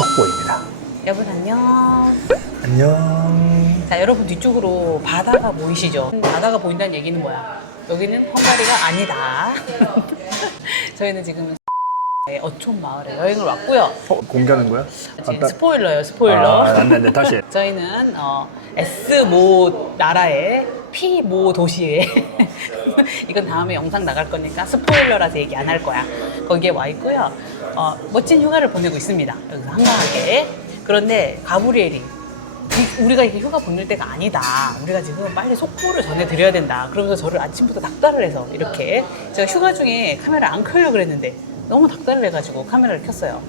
속보입니다. 여러분 안녕. 안녕. 자, 여러분 뒤쪽으로 바다가 보이시죠? 바다가 보인다는 얘기는 뭐야? 여기는 헝가리가 아니다. 저희는 지금 어촌 마을에 여행을 왔고요. 공개하는 거야? 지금 스포일러예요, 스포일러. 안돼 다시. 저희는 S모 나라의 P모 도시에 이건 다음에 영상 나갈 거니까 스포일러라서 얘기 안 할 거야. 거기에 와 있고요. 멋진 휴가를 보내고 있습니다. 여기서 한가하게. 그런데 가브리엘이 우리가 이렇게 휴가 보낼 때가 아니다. 우리가 지금 빨리 속보를 전해드려야 된다. 그러면서 저를 아침부터 닥달을 해서 이렇게 제가 휴가 중에 카메라 안 켜려고 그랬는데 너무 닥달을 해가지고 카메라를 켰어요.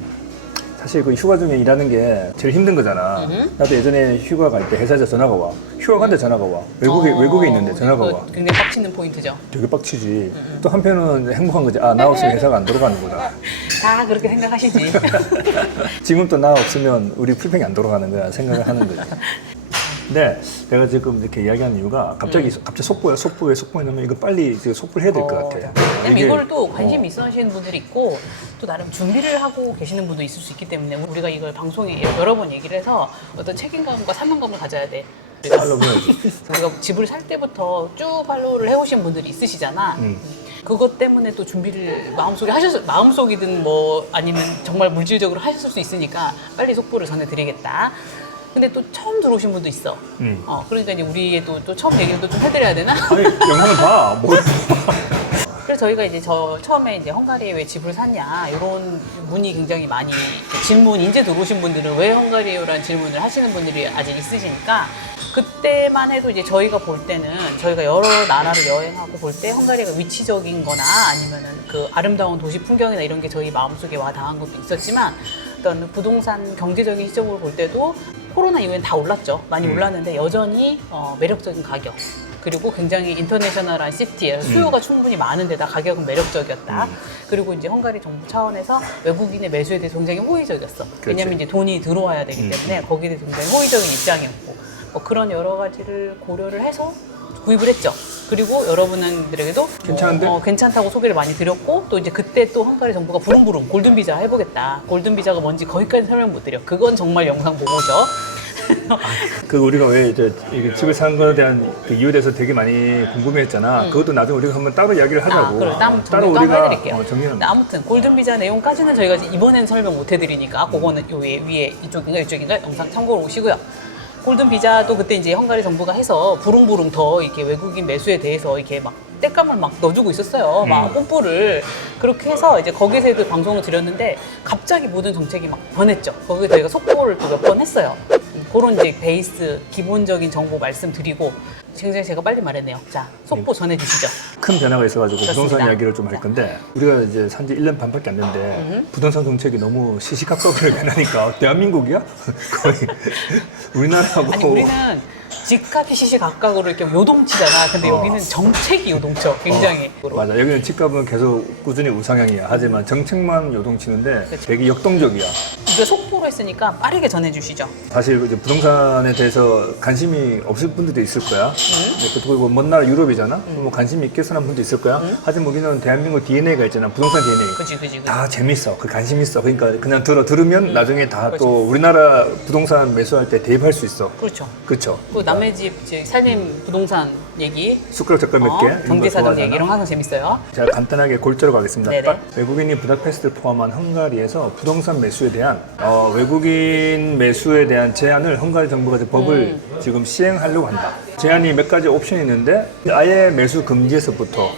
사실 그 휴가 중에 일하는 게 제일 힘든 거잖아. 나도 예전에 휴가 갈 때 회사에서 전화가 와. 휴가 간데 전화가 와. 외국에 있는데 전화가 와. 굉장히 빡치는 포인트죠. 되게 빡치지. 또 한편은 행복한 거지. 나 없으면 회사가 안 돌아가는구나. 다 그렇게 생각하시지. 지금 또 나 없으면 우리 풀팽이 안 돌아가는 거야 생각을 하는 거지. 근데 내가 지금 이렇게 이야기하는 이유가 갑자기 속보에 넣으면 이거 빨리 속보를 해야 될 것 같아. 왜냐면 이걸 또 관심 있어 하시는 분들이 있고 또 나름 준비를 하고 계시는 분도 있을 수 있기 때문에 우리가 이걸 방송에 여러 번 얘기를 해서 어떤 책임감과 사명감을 가져야 돼. 팔로우 해야지. 우리가 집을 살 때부터 쭉 팔로우를 해오신 분들이 있으시잖아. 그것 때문에 또 준비를 마음속이든 뭐 아니면 정말 물질적으로 하셨을 수 있으니까 빨리 속보를 전해드리겠다. 근데 또 처음 들어오신 분도 있어. 그러니까 이제 우리의 또 처음 얘기를 좀 해드려야 되나? 아니 영상을 봐. 뭘 그래서 저희가 이제 처음에 이제 헝가리에 왜 집을 샀냐 이런 문의 굉장히 많이 이제 들어오신 분들은 왜 헝가리에요라는 질문을 하시는 분들이 아직 있으시니까 그때만 해도 이제 저희가 볼 때는 저희가 여러 나라를 여행하고 볼 때 헝가리가 위치적인 거나 아니면은 그 아름다운 도시 풍경이나 이런 게 저희 마음속에 와 닿은 것도 있었지만 어떤 부동산 경제적인 시점으로 볼 때도 코로나 이후엔 다 올랐죠. 많이 올랐는데 여전히 매력적인 가격 그리고 굉장히 인터내셔널한 시티에 수요가 충분히 많은데다 가격은 매력적이었다. 그리고 이제 헝가리 정부 차원에서 외국인의 매수에 대해서 굉장히 호의적이었어. 그렇지. 왜냐하면 이제 돈이 들어와야 되기 때문에 거기에 대해서 굉장히 호의적인 입장이었고 뭐 그런 여러 가지를 고려를 해서 구입을 했죠. 그리고 여러분들에게도 괜찮은데? 괜찮다고 소개를 많이 드렸고 또 이제 그때 또 헝가리 정부가 부릉부릉 골든 비자 해보겠다. 골든 비자가 뭔지 거기까지 설명 못 드려. 그건 정말 영상 보고죠. 그 우리가 왜 이제 이게 집을 사는 거에 대한 그 이유에 대해서 되게 많이 궁금해했잖아. 그것도 나중에 우리가 한번 따로 이야기를 하자고. 그래, 따로 따로 정리도 우리가 해드릴게요. 정리는. 아무튼 골든 비자 내용까지는 저희가 이번엔 설명 못 해드리니까 그거는 요 위에 이쪽인가 영상 참고로 오시고요. 골든 비자도 그때 이제 헝가리 정부가 해서 부릉부릉 더 이렇게 외국인 매수에 대해서 이렇게 막 땔감을 막 넣어주고 있었어요. 막 뽐뿌를. 그렇게 해서 이제 거기서도 방송을 드렸는데 갑자기 모든 정책이 막 변했죠. 거기에 저희가 속보를 또 몇 번 했어요. 그런 이제 베이스 기본적인 정보 말씀드리고 굉장히 제가 빨리 말했네요. 자, 속보 전해주시죠. 큰 변화가 있어가지고 그렇습니다. 부동산 이야기를 좀 할 건데 우리가 이제 산지 1년 반밖에 안 됐는데 부동산 정책이 너무 시시각각으로 변하니까 대한민국이야? 거의 우리나라하고 아니 우리는 집값이 시시각각으로 이렇게 요동치잖아. 근데 여기는 정책이 요동쳐. 굉장히. 맞아. 여기는 집값은 계속 꾸준히 우상향이야. 하지만 정책만 요동치는데 되게 역동적이야. 이거 속보로 했으니까 빠르게 전해주시죠. 사실 이제 부동산에 대해서 관심이 없을 분들도 있을 거야. 그리고 먼 나라 유럽이잖아. 뭐 관심이 있겠어는 분도 있을 거야. 하지만 우리는 대한민국 DNA가 있잖아. 부동산 DNA. 그치. 다 재밌어. 그 관심 있어. 그러니까 그냥 들으면 나중에 다 또 우리나라 부동산 매수할 때 대입할 수 있어. 그렇죠. 그렇죠. 그 남의 집 살림 부동산 얘기, 숟가락 젓갈 몇 개. 이런 거 경제사정 좋아하잖아. 얘기 이런 거 항상 재밌어요. 제가 간단하게 골자로 가겠습니다. 네네. 딱 외국인이 부다페스트를 포함한 헝가리에서 부동산 매수에 대한 외국인 매수에 대한 제한을 헝가리 정부가 이제 법을 지금 시행하려고 한다. 제한이 몇 가지 옵션이 있는데 아예 매수 금지에서부터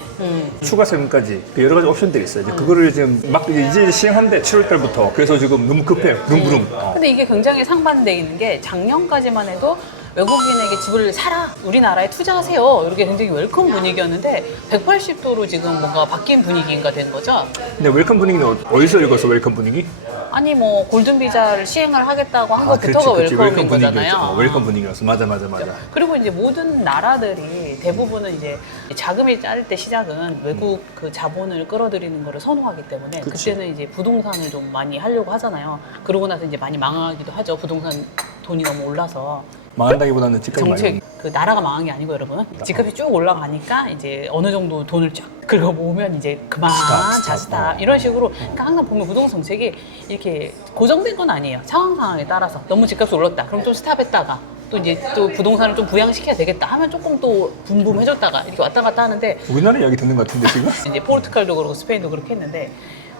추가 세금까지 여러 가지 옵션들이 있어요. 이제 그거를 지금 막 이제 시행한대 7월 달부터. 그래서 지금 너무 급해. 부릉부릉. 근데 이게 굉장히 상반돼 있는 게 작년까지만 해도 외국인에게 집을 사라, 우리나라에 투자하세요 이렇게 굉장히 웰컴 분위기였는데 180도로 지금 뭔가 바뀐 분위기가 된 거죠. 근데 웰컴 분위기는 어디서 읽었어? 웰컴 분위기? 아니 뭐 골든 비자를 시행을 하겠다고 한 그렇지, 것부터가 그렇지. 웰컴인 분위기였죠. 거잖아요. 웰컴 분위기였어. 맞아. 그리고 이제 모든 나라들이 대부분은 이제 자금이 짜를 때 시작은 외국 그 자본을 끌어들이는 거를 선호하기 때문에 그치. 그때는 이제 부동산을 좀 많이 하려고 하잖아요. 그러고 나서 이제 많이 망하기도 하죠. 부동산 돈이 너무 올라서. 망한다기보다는 집값이 많이 정책 그 나라가 망한 게 아니고 여러분 집값이 쭉 올라가니까 이제 어느 정도 돈을 쫙 긁어 모으면 이제 그만 스탑 이런 식으로 그러니까 항상 보면 부동산 정책이 이렇게 고정된 건 아니에요. 상황에 따라서 너무 집값이 올랐다 그럼 좀 스탑했다가 또 이제 또 부동산을 좀 부양시켜야 되겠다 하면 조금 또 붐붐 해줬다가 이렇게 왔다 갔다 하는데 우리나라 이야기 듣는 것 같은데 지금? 이제 포르투갈도 그렇고 스페인도 그렇게 했는데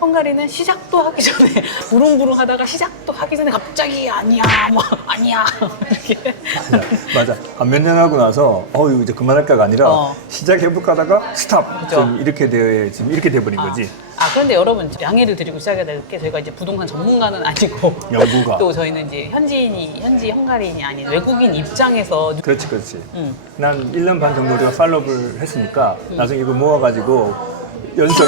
헝가리는 시작도 하기 전에 부릉부릉 하다가 시작도 하기 전에 갑자기 아니야 뭐 아니야 이렇게 맞아. 몇 년 하고 나서 이제 그만할까가 아니라 시작해볼까 하다가 스탑. 그죠. 지금 이렇게 돼버린 거지. 그런데 여러분 양해를 드리고 시작해야 될 게 저희가 이제 부동산 전문가는 아니고 연구가. 또 저희는 이제 현지 헝가리인이 아닌 외국인 입장에서 그렇지. 난 1년 반 정도 우리가 팔로우를 했으니까 나중에 이거 모아가지고 연속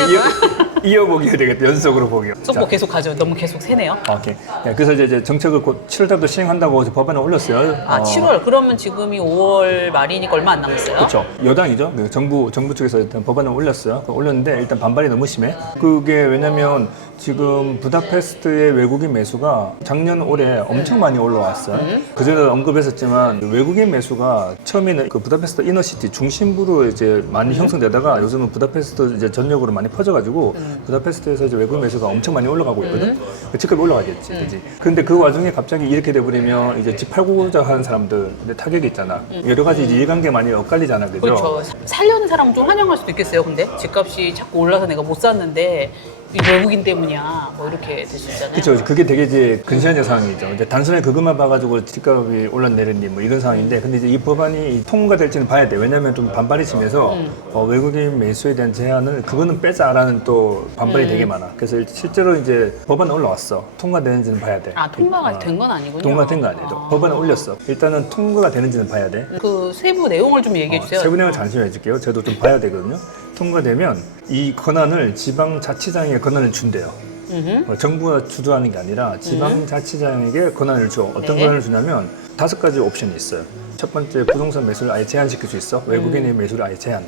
이어보기 해야 되겠다. 연속으로 보기요. 속보 계속 가죠. 너무 계속 세네요. 오케이. 네, 그래서 이제 정책을 곧 7월달부터 시행한다고 법안을 올렸어요. 7월 그러면 지금이 5월 말이니까 얼마 안 남았어요? 그렇죠. 여당이죠. 정부 쪽에서 일단 법안을 올렸어요. 올렸는데 일단 반발이 너무 심해. 그게 왜냐면 지금 부다페스트의 외국인 매수가 작년 올해 엄청 많이 올라왔어요. 그전에도 언급했었지만 외국인 매수가 처음에는 그 부다페스트 이너시티 중심부로 이제 많이 형성되다가 요즘은 부다페스트 이제 전역으로 많이 퍼져가지고 부다페스트에서 이제 외국인 매수가 엄청 많이 올라가고 있거든. 그 집값이 올라가겠지, 그지? 근데 그 와중에 갑자기 이렇게 돼버리면 이제 집 팔고자 하는 사람들 타격이 있잖아. 여러 가지 이제 이해관계 많이 엇갈리잖아, 그죠? 그렇죠. 살려는 사람은 좀 환영할 수도 있겠어요. 근데 집값이 자꾸 올라서 내가 못 샀는데 이 외국인 때문이야. 뭐 이렇게 될 수 있잖아요. 그렇죠. 그게 되게 이제 근시안적 상황이죠. 이제 단순히 그것만 봐가지고 집값이 올랐내렸니 뭐 이런 상황인데, 근데 이제 이 법안이 통과될지는 봐야 돼. 왜냐하면 좀 반발이 심해서 외국인 매수에 대한 제한을 그거는 빼자라는 또 반발이 되게 많아. 그래서 실제로 이제 법안 올라왔어. 통과되는지는 봐야 돼. 통과가 된 건 아니군요. 통과된 거 아니에요. 법안을 올렸어. 일단은 통과가 되는지는 봐야 돼. 그 세부 내용을 좀 얘기해 주세요. 세부 내용을 잠시 해줄게요. 저도 좀 봐야 되거든요. 통과되면 이 권한을 지방자치장에 권한을 준대요. 정부가 주도하는 게 아니라 지방자치장에게 권한을 줘. 어떤 권한을 주냐면 5가지 옵션이 있어요. 첫 번째, 부동산 매수를 아예 제한시킬 수 있어. 외국인의 매수를 아예 제한.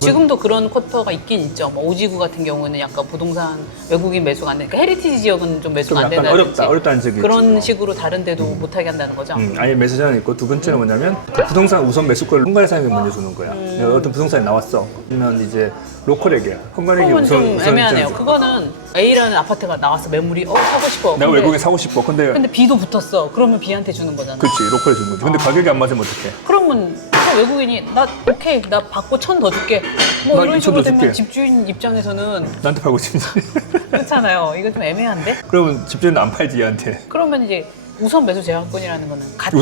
지금도 그런 쿼터가 있긴 있죠. 뭐 오지구 같은 경우는 약간 부동산 외국인 매수가 안 되니까 헤리티지 지역은 좀 매수가 안 좀 약간 된다든지 어렵다는 적이 그런 있지. 식으로 다른 데도 못하게 한다는 거죠. 아예 매수 제한이 있고, 두 번째는 뭐냐면 그 부동산 우선 매수권을 헝가리 사람에게 먼저 주는 거야. 어떤 부동산이 나왔어. 그러면 이제 로컬에게, 헝가리에게 그건 좀 우선 애매하네요. 제한. 그거는 A라는 아파트가 나왔어. 매물이 사고 싶어. 내가 외국에 사고 싶어. 근데 B도 붙었어. 그러면 B한테 주는 거잖아. 그렇지, 로컬에 주는 거지. 근데 가격이 안 맞으면 어떡해? 그러면 그 외국인이 오케이 나 받고 1,000 더 줄게. 뭐 나 이런 2,000 식으로 더 되면 줄게. 집주인 입장에서는 나한테 팔고 싶지. 그렇잖아요. 이거 좀 애매한데? 그러면 집주인은 안 팔지, 얘한테. 그러면 이제 우선 매수 제한권이라는 거는 같은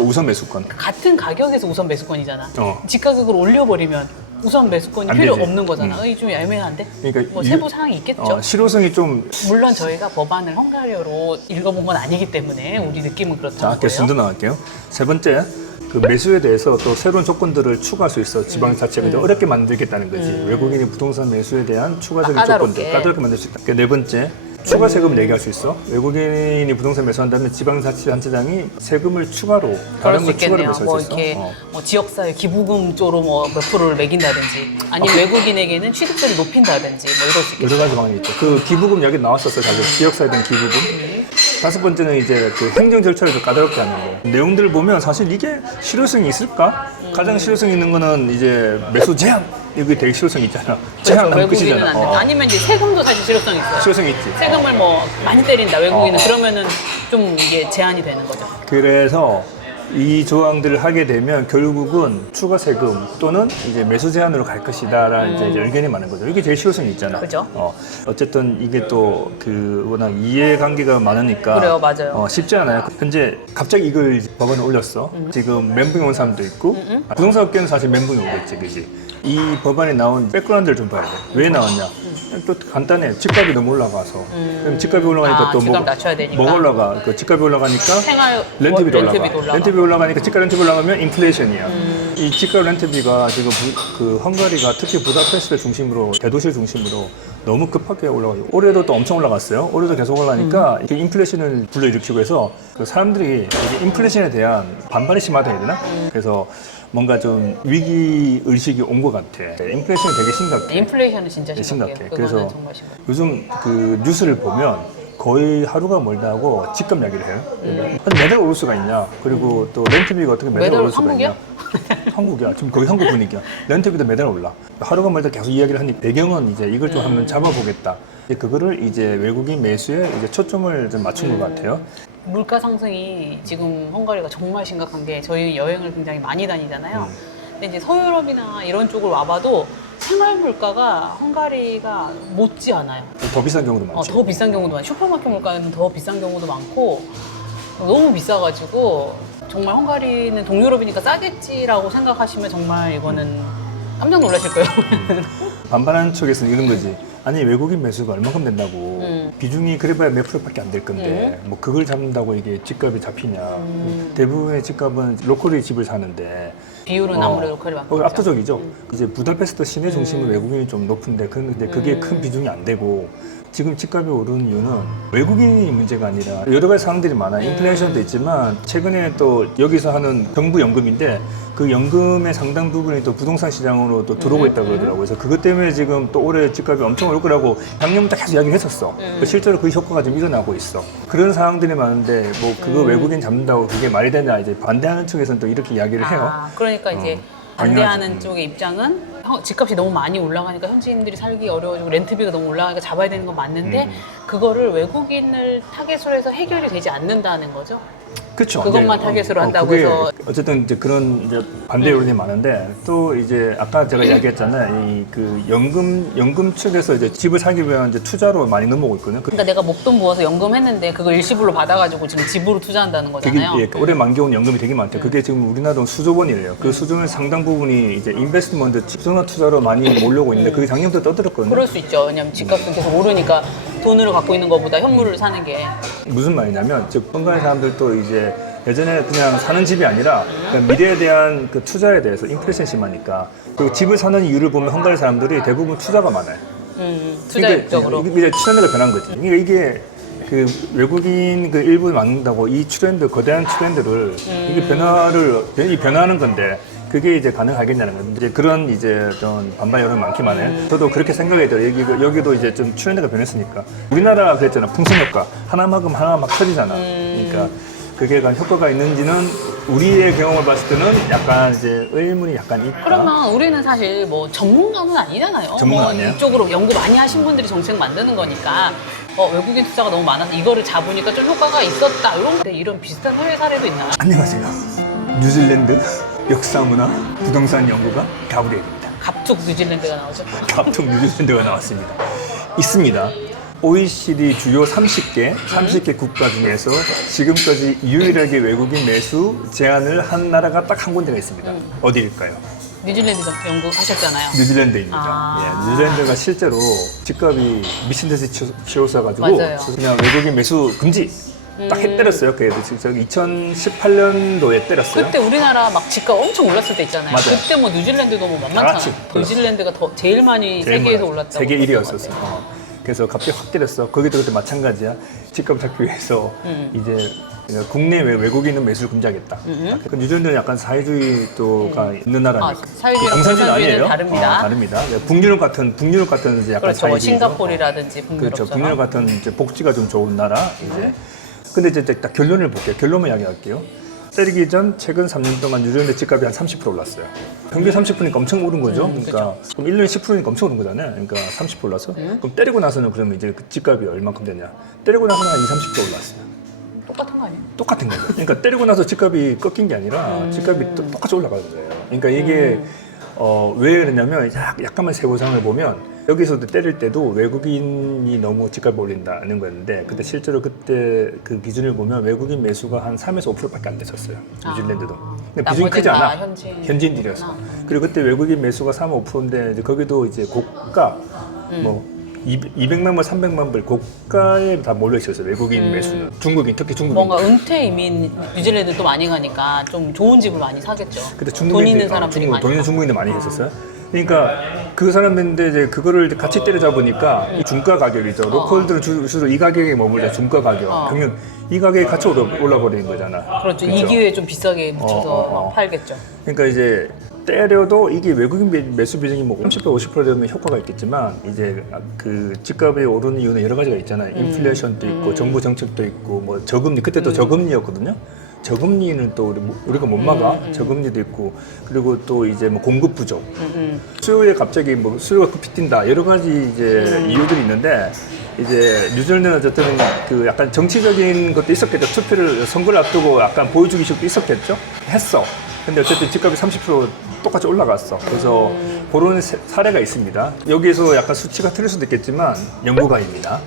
우선 매수권. 같은 가격에서 우선 매수권이잖아. 어. 집가격을 올려버리면 우선 매수권이 안 필요 되지. 없는 거잖아. 이게 좀 애매한데? 그러니까 뭐 세부 사항이 있겠죠. 실효성이 좀. 물론 저희가 법안을 헝가리어로 읽어본 건 아니기 때문에 우리 느낌은 그렇다는 자, 거예요. 계속 순서 나갈게요. 세 번째, 그 매수에 대해서 또 새로운 조건들을 추가할 수 있어. 지방자치가 어렵게 만들겠다는 거지. 외국인이 부동산 매수에 대한 추가적인 까다롭게. 조건들, 까다롭게 만들 수 있다. 네 번째, 추가 세금을 내게 할 수 있어. 외국인이 부동산 매수한다면 지방자치단체장이 세금을 추가로, 그럴 다른 수 걸 추가로 있겠네요. 매수할 뭐 수 있어. 이렇게 뭐 지역사회 기부금 쪽으로 뭐 몇 프로를 매긴다든지 아니면 외국인에게는 취득세를 높인다든지 뭐 이럴 수 있겠죠. 여러 가지 방안이 있죠. 그 기부금 여기 나왔었어요. 사실 지역사회 등 기부금. 다섯 번째는 이제 그 행정 절차를 좀 까다롭게 하는 거예요. 내용들을 보면 사실 이게 실효성이 있을까? 가장 실효성 있는 거는 이제 매수 제한. 이게 되게 실효성이 있잖아. 제한하면 외국인은 끝이잖아. 안 된다. 아니면 이제 세금도 사실 실효성이 있어요. 실효성이 있지. 세금을 뭐 많이 때린다 외국인은 그러면은 좀 이게 제한이 되는 거죠. 그래서 이 조항들을 하게 되면 결국은 추가 세금 또는 이제 매수 제한으로 갈 것이다라는 이제 의견이 많은 거죠. 이게 제일 실효성이 있잖아. 그죠. 어쨌든 이게 또 그 워낙 이해관계가 많으니까 그래요, 맞아요. 쉽지 않아요. 현재 갑자기 이걸 법안에 올렸어. 지금 멘붕이 온 사람도 있고 부동산 업계는 사실 멘붕이 오겠지, 그지? 이 법안이 나온 백그라운드를 좀 봐야 돼. 왜 나왔냐? 또 간단해. 집값이 너무 올라가서. 그럼 집값이 올라가니까 또 집값 낮춰야 되니까. 뭐가 올라가? 그 집값이 올라가니까 생활 렌트비도 올라가. 올라가. 렌트비 올라가니까 집값 렌트비 올라가면 인플레이션이야. 이 집값 렌트비가 지금 그 헝가리가 특히 부다페스트 중심으로 대도시를 중심으로 너무 급하게 올라가요. 올해도 또 엄청 올라갔어요. 올해도 계속 올라가니까 이게 인플레이션을 불러일으키고 해서 그 사람들이 이게 인플레이션에 대한 반발이 심하다 해야 되나? 그래서 뭔가 좀 위기 의식이 온 것 같아. 인플레이션이 되게 심각해. 인플레이션은 진짜 심각해. 심각해요. 그래서 그거는 정말 심각해요. 요즘 그 뉴스를 보면 거의 하루가 멀다 하고 집값 이야기를 해요. 아니, 매달 오를 수가 있냐? 그리고 또 렌트비가 어떻게 매달 매달 오를 수가 한국이야? 있냐? 한국이야. 지금 거의 한국 분위기야. 렌트비도 매달 올라. 하루가 멀다 계속 이야기를 하니 배경은 이제 이걸 좀 한번 잡아보겠다. 이제 그거를 이제 외국인 매수에 이제 초점을 좀 맞춘 것 같아요. 물가 상승이 지금 헝가리가 정말 심각한 게 저희 여행을 굉장히 많이 다니잖아요. 근데 이제 서유럽이나 이런 쪽을 와봐도 생활 물가가 헝가리가 못지 않아요. 더 비싼 경우도 많죠. 더 비싼 경우도 많고 슈퍼마켓 물가는 더 비싼 경우도 많고 너무 비싸가지고 정말 헝가리는 동유럽이니까 싸겠지라고 생각하시면 정말 이거는 깜짝 놀라실 거예요. 반발하는 쪽에서는 이런 거지. 아니 외국인 매수가 얼마큼 된다고 비중이 그래봐야 몇 프로밖에 안 될 건데 뭐 그걸 잡는다고 이게 집값이 잡히냐. 대부분의 집값은 로컬이 집을 사는데 비율은 아무래도 로컬이 많고 거기 압도적이죠. 이제 부다페스트 시내 중심은 외국인이 좀 높은데 그런데 그게 큰 비중이 안 되고 지금 집값이 오르는 이유는 외국인이 문제가 아니라 여러 가지 상황들이 많아요. 인플레이션도 있지만 최근에 또 여기서 하는 정부 연금인데 그 연금의 상당 부분이 또 부동산 시장으로 또 들어오고 있다고 그러더라고요. 그래서 그것 때문에 지금 또 올해 집값이 엄청 오를 거라고 작년부터 계속 이야기를 했었어. 실제로 그 효과가 좀 일어나고 있어. 그런 상황들이 많은데 뭐 그거 외국인 잡는다고 그게 말이 되냐 이제 반대하는 측에서는 또 이렇게 이야기를 해요. 그러니까 이제 반대하는 쪽의 입장은 집값이 너무 많이 올라가니까 현지인들이 살기 어려워지고 렌트비가 너무 올라가니까 잡아야 되는 건 맞는데 그거를 외국인을 타겟으로 해서 해결이 되지 않는다는 거죠. 그렇죠. 그것만 타겟으로 한다고 그게 해서 어쨌든 이제 그런 이제 반대 여론이 많은데 또 이제 아까 제가 이야기했잖아요. 이 그 연금 측에서 이제 집을 사기 위한 이제 투자로 많이 넘어오고 있거든요. 그러니까 내가 목돈 모아서 연금했는데 그걸 일시불로 받아가지고 지금 집으로 투자한다는 되게 거잖아요. 올해 만기온 연금이 되게 많대요. 그게 지금 우리나라 돈 수조 원이래요. 그 수조원 상당 부분이 이제 인베스트먼트 집중화 투자로 많이 몰려오고 있는데 그게 작년부터 떠들었거든요. 그럴 수 있죠. 왜냐면 집값은 계속 오르니까 돈으로 갖고 있는 것보다 현물을 사는 게. 무슨 말이냐면 즉 헝가리 사람들도 이제 예전에 그냥 사는 집이 아니라 그냥 미래에 대한 그 투자에 대해서 인플레이션 심하니까 그 집을 사는 이유를 보면 헝가리 사람들이 대부분 투자가 많아요. 투자 욕적으로. 이게 이제 트렌드가 변한 거지. 그러니까 이게 그 외국인 그 일부 막는다고 이 트렌드 거대한 트렌드를 이게 변화하는 건데 그게 이제 가능하겠냐는 건데 이제 그런 이제 어떤 반발 여론이 많기만 해요. 저도 그렇게 생각해야 돼요. 여기도 이제 좀 트렌드가 변했으니까 우리나라 그랬잖아. 풍선 효과 하나 막으면 하나 막 터지잖아. 그러니까 그게 과연 효과가 있는지는 우리의 경험을 봤을 때는 약간 이제 의문이 약간 있다. 그러면 우리는 사실 뭐 전문가는 아니잖아요. 전문가 뭐 아니에요? 이쪽으로 연구 많이 하신 분들이 정책 만드는 거니까 외국인 투자가 너무 많아서 이거를 잡으니까 좀 효과가 있었다. 이런 비슷한 해외 사례도 있나요? 안녕하세요. 뉴질랜드 역사문화 부동산 연구가 가브리엘입니다. 갑툭 뉴질랜드가 나오죠. 갑툭 뉴질랜드가 나왔습니다. 있습니다. OECD 주요 30개 국가 중에서 지금까지 유일하게 외국인 매수 제한을 한 나라가 딱 한 군데가 있습니다. 어디일까요? 뉴질랜드 연구하셨잖아요. 뉴질랜드입니다. 예, 뉴질랜드가 실제로 집값이 미친 듯이 치솟아가지고 맞아요. 그냥 외국인 매수 금지 딱 때렸어요. 그 애들 지금 2018년도에 때렸어요. 그때 우리나라 막 집값 엄청 올랐을 때 있잖아요. 맞아요. 그때 뭐 뉴질랜드도 뭐 다 같이 만만찮아. 뉴질랜드가 제일 많이 세계에서 올랐다고. 세계 그랬던 1위였었어. 것 같아요. 그래서 갑자기 확 때렸어. 거기도 그때 마찬가지야. 집값 잡기 위해서 이제 국내외 외국인은 매수를 금지하겠다. 그 뉴질랜드는 약간 사회주의 또가 있는 나라니까. 사회주의랑 공산주의는 아니에요. 다릅니다. 다릅니다. 북유럽 같은 이제 약간 그렇죠. 뭐 사회주의죠. 싱가포르라든지 북유럽처럼. 그렇죠. 북유럽 같은 이제 복지가 좀 좋은 나라. 이제. 근데 이제 딱 결론을 볼게요. 결론만 이야기할게요. 때리기 전 최근 3년 동안 뉴질랜드 집값이 한 30% 올랐어요. 평균 30%니까 엄청 오른 거죠. 그러니까 그럼 1년에 10%니까 엄청 오른 거잖아요. 그러니까 30% 올랐어. 그럼 때리고 나서는 그러면 이제 그 집값이 얼마큼 되냐? 때리고 나서는 한 20, 30% 올랐어요. 똑같은 거 아니에요? 똑같은 거죠. 그러니까 때리고 나서 집값이 꺾인 게 아니라 집값이 똑같이 올라가는 거예요. 그러니까 이게 왜 그러냐면 약간만 세부상을 보면 여기서도 때릴 때도 외국인이 너무 집값을 올린다는 거였는데 그때 실제로 그때 그 기준을 보면 외국인 매수가 한 3에서 5%밖에 안 됐었어요. 뉴질랜드도. 근데 비중이 크지 않아. 현지인들이었어. 그리고 그때 외국인 매수가 3, 5%인데 이제 거기도 이제 고가 뭐 200만 불, 300만 불 고가에 다 몰려 있었어요. 외국인 매수는. 중국인, 특히 중국인. 뭔가 은퇴 이민 뉴질랜드도 많이 가니까 좀 좋은 집을 많이 사겠죠. 그때 돈 있는 사람들이 많이 돈 있는 중국인들 많이 했었어요. 그러니까 그 사람인데 이제 그거를 같이 때려잡으니까 이 중가 가격이죠. 로컬들은 주로 이 가격에 머물러 중가 가격. 그러면 이 가격이 같이 올라버리는 거잖아. 그렇죠. 이 기회에 좀 비싸게 묻혀서 막 팔겠죠. 그러니까 이제 때려도 이게 외국인 매수 비중이 뭐 30% 50% 되면 효과가 있겠지만 이제 그 집값이 오르는 이유는 여러 가지가 있잖아요. 인플레이션도 있고 정부 정책도 있고 뭐 저금리 그때도 저금리였거든요. 저금리는 또 우리가 못 막아. 저금리도 있고 그리고 또 이제 뭐 공급 부족, 수요에 갑자기 뭐 수요가 급히 뛴다 여러 가지 이제 이유들이 있는데 이제 뉴질랜드는 어쨌든 그 약간 정치적인 것도 있었겠죠. 투표를 선거를 앞두고 약간 보여주기 식도 있었겠죠. 했어. 근데 어쨌든 집값이 30% 똑같이 올라갔어. 그래서 그런 사례가 있습니다. 여기에서 약간 수치가 틀릴 수도 있겠지만 연구가입니다.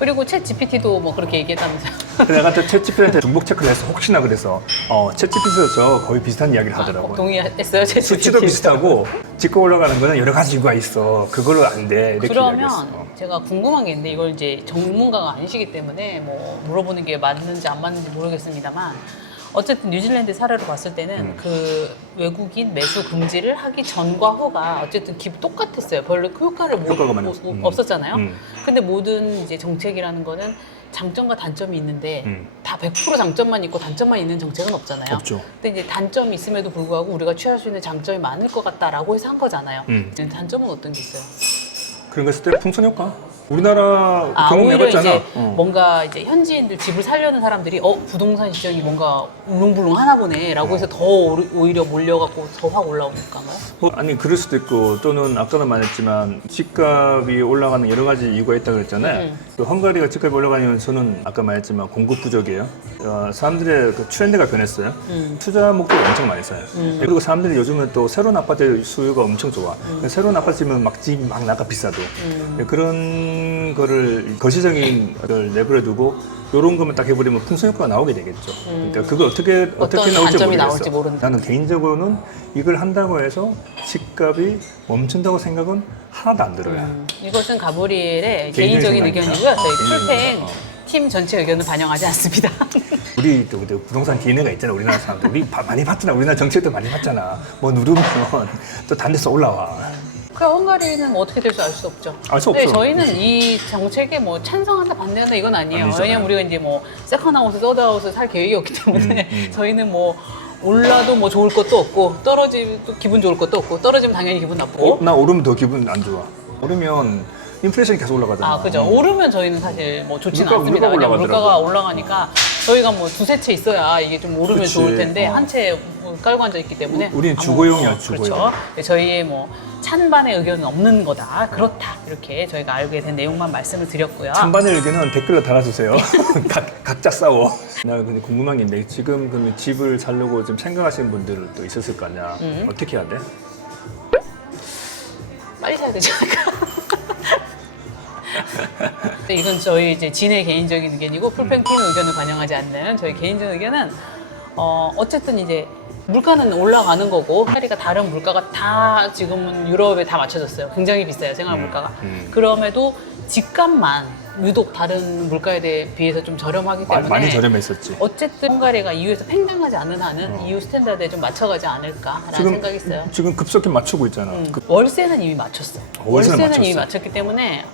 그리고 챗 GPT도 뭐 그렇게 얘기했다면서요. 내가 또 챗GPT한테 중복 체크를 해서 혹시나 그래서 챗GPT에서 저 거의 비슷한 이야기를 하더라고요. 동의했어요, 챗 GPT. 수치도 비슷하고 집값 올라가는 거는 여러 가지 이유가 있어. 그걸로 안 돼. 이렇게 그러면 이야기했어. 제가 궁금한 게 있는데 이걸 이제 전문가가 아니시기 때문에 뭐 물어보는 게 맞는지 안 맞는지 모르겠습니다만 어쨌든 뉴질랜드 사례로 봤을 때는 그 외국인 매수 금지를 하기 전과 후가 어쨌든 똑같았어요. 별로 그 효과를 효과가 많이 없었잖아요. 근데 모든 이제 정책이라는 거는 장점과 단점이 있는데 다 100% 장점만 있고 단점만 있는 정책은 없잖아요. 없죠. 근데 이제 단점이 있음에도 불구하고 우리가 취할 수 있는 장점이 많을 것 같다라고 해서 한 거잖아요. 단점은 어떤 게 있어요? 그런 거 했을 때 풍선 효과? 우리나라 오히려 경험해봤잖아. 이제 뭔가 이제 현지인들 집을 살려는 사람들이 부동산 시장이 뭔가 울릉불릉 하나 보네라고 해서 더 오히려 몰려갖고 더 확 올라오니까 뭐. 아니 그럴 수도 있고 또는 아까도 말했지만 집값이 올라가는 여러 가지 이유가 있다고 그랬잖아요. 또 헝가리가 집값이 올라가는 이유는 저는 아까 말했지만 공급 부족이에요. 사람들의 그 트렌드가 변했어요. 투자 목적이 엄청 많이 써요. 그리고 사람들이 요즘은 또 새로운 아파트 수요가 엄청 좋아. 새로운 아파트 지으면 막 집 막 나가 비싸도. 그런 거를 거시적인 걸 내버려두고 이런 것만 딱 해버리면 풍선 효과가 나오게 되겠죠. 그러니까 그걸 어떻게 나올지 단점이 모르겠어. 나올지 모른다. 나는 개인적으로는 이걸 한다고 해서 집값이 멈춘다고 생각은 하나도 안 들어요. 이것은 가브리엘의 개인적인 개인적인 생각이죠. 의견이고요. 저희 풀펜 개인적인 팀 전체 의견은 반영하지 않습니다. 우리 또 부동산 DNA가 있잖아. 우리나라 사람들 우리 많이 봤잖아. 우리나라 정책도 많이 봤잖아. 뭐 누르면 또 단 데서 올라와. 그 헝가리는 뭐 어떻게 될지 알 수 없죠. 알 수 근데 없어. 저희는 이 정책에 뭐 찬성한다 반대한다 이건 아니에요. 아니죠. 왜냐면 우리가 이제 뭐 세컨하우스, 서드하우스 살 계획이 없기 때문에 저희는 뭐 올라도 뭐 좋을 것도 없고 떨어지도 기분 좋을 것도 없고 떨어지면 당연히 기분 나쁘고. 나 오르면 더 기분 안 좋아. 오르면 인플레이션이 계속 올라가잖아. 그죠. 오르면 저희는 사실 뭐 좋지는 물가- 않습니다. 물가가 왜냐면 물가가 올라가더라고. 올라가니까 저희가 뭐 두세 채 있어야 이게 좀 오르면 그치. 좋을 텐데 한 채 깔고 앉아 있기 때문에 우리는 주거용이야, 주거용. 그렇죠. 저희의 뭐 찬반의 의견은 없는 거다. 그렇다. 이렇게 저희가 알게 된 내용만 말씀을 드렸고요. 찬반의 의견은 댓글로 달아주세요. 각자 싸워. 나 근데 궁금한 게 있는데 지금 그러면 집을 살려고 좀 생각하시는 분들도 있었을 거 아니야. 어떻게 해야 돼? 빨리 사야 되지 않을까? 네, 이건 저희 이제 진의 개인적인 의견이고 풀펜 팀 의견을 반영하지 않는 저희 개인적인 의견은 어쨌든 이제 물가는 올라가는 거고 헝가리가 다른 물가가 다 지금은 유럽에 다 맞춰졌어요. 굉장히 비싸요 생활 물가가. 그럼에도 집값만 유독 다른 물가에 비해서 좀 저렴하기 때문에 많이 저렴했었지. 어쨌든 헝가리가 EU에서 팽당하지 않는 한은 EU 스탠다드에 좀 맞춰가지 않을까라는 생각이 있어요. 지금 급속히 맞추고 있잖아. 월세는 이미 맞췄어. 월세는 이미 맞췄어. 맞췄기 때문에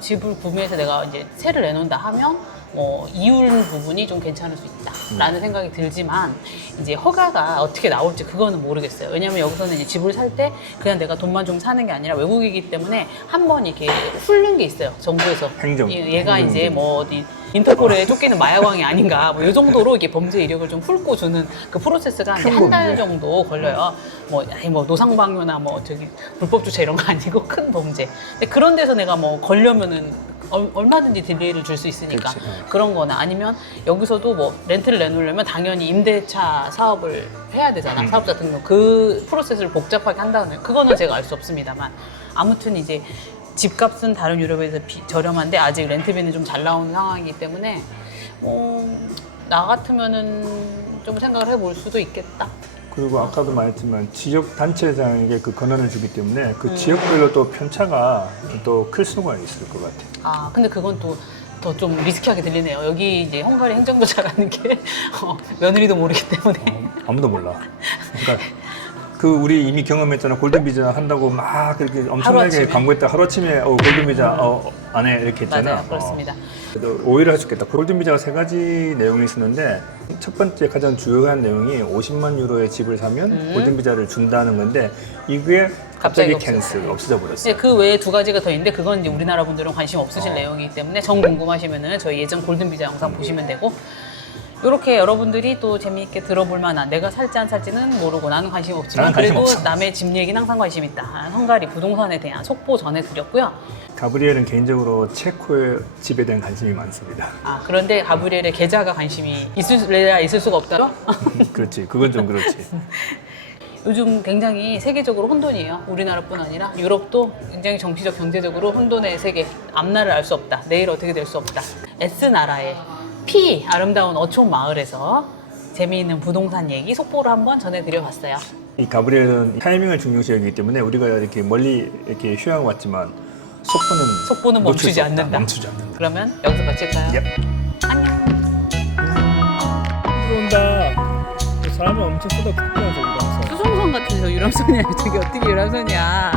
집을 구매해서 내가 이제 세를 내놓는다 하면 뭐 이율 부분이 좀 괜찮을 수 있다라는 생각이 들지만 이제 허가가 어떻게 나올지 그거는 모르겠어요. 왜냐하면 여기서는 이제 집을 살 때 그냥 내가 돈만 좀 사는 게 아니라 외국이기 때문에 한번 이렇게 훑는 게 있어요. 정부에서 행정. 얘가 행정. 이제 뭐 어디 인터폴에 쫓기는 마약왕이 아닌가 뭐 이 정도로 이게 범죄 이력을 좀 훑고 주는 그 프로세스가 이제 한 달 범죄. 정도 걸려요. 뭐 노상방뇨나 뭐 저기 불법 주차 이런 거 아니고 큰 범죄. 근데 그런 데서 내가 뭐 걸려면은 얼마든지 딜레이를 줄 수 있으니까 그치. 그런 거나 아니면 여기서도 뭐 렌트를 내놓으려면 당연히 임대차 사업을 해야 되잖아. 사업자 등록 그 프로세스를 복잡하게 한다는 그거는 제가 알 수 없습니다만 아무튼 이제 집값은 다른 유럽에 비해서 저렴한데 아직 렌트비는 좀 잘 나오는 상황이기 때문에 나 같으면은 좀 생각을 해볼 수도 있겠다. 그리고 아까도 말했지만 지역 단체장에게 그 권한을 주기 때문에 그 지역별로 또 편차가 또 클 수가 있을 것 같아요. 근데 그건 또 더 좀 리스키하게 들리네요. 여기 이제 헝가리 행정도 잘하는 게 며느리도 모르기 때문에 아무도 몰라. 그러니까 그 우리 이미 경험했잖아. 골든비자 한다고 막 그렇게 엄청나게 하루아침에. 광고했다. 하루아침에 골든비자 안 해 이렇게 했잖아. 맞아요, 그렇습니다. 그래도 오해를 할 수 있겠다. 골든비자가 3가지 내용이 있었는데 첫 번째 가장 주요한 내용이 50만 유로의 집을 사면 골든비자를 준다는 건데 이게 갑자기 캔슬 없어져 버렸어요. 이제 그 외에 2가지가 더 있는데 그건 이제 우리나라 분들은 관심 없으실 내용이기 때문에 정 궁금하시면은 저희 예전 골든비자 영상 보시면 되고 이렇게 여러분들이 또 재미있게 들어볼 만한 내가 살지 안 살지는 모르고 나는 관심 없지만 나는 관심 그래도 없어. 남의 집 얘기는 항상 관심 있다. 헝가리 부동산에 대한 속보 전해드렸고요. 가브리엘은 개인적으로 체코의 집에 대한 관심이 많습니다. 그런데 가브리엘의 계좌가 관심이 있을래야 있을 수가 없다죠? 그렇지. 그건 좀 그렇지. 요즘 굉장히 세계적으로 혼돈이에요. 우리나라뿐 아니라 유럽도 굉장히 정치적, 경제적으로 혼돈의 세계. 앞날을 알 수 없다. 내일 어떻게 될 수 없다. S나라의 P 아름다운 어촌 마을에서 재미있는 부동산 얘기 속보를 한번 전해드려봤어요. 이 가브리엘은 타이밍을 중요시 여기기 때문에 우리가 이렇게 멀리 이렇게 휴양 왔지만 속보는 놓칠 멈추지 수 없다. 않는다. 멈추지 않는다. 그러면 여기서 마칠까요? 예. 안녕. 들어온다. 사람이 엄청 쏟아붓더라고. 수송선 같은 저 유람선이야. 저게 어떻게 유람선이야.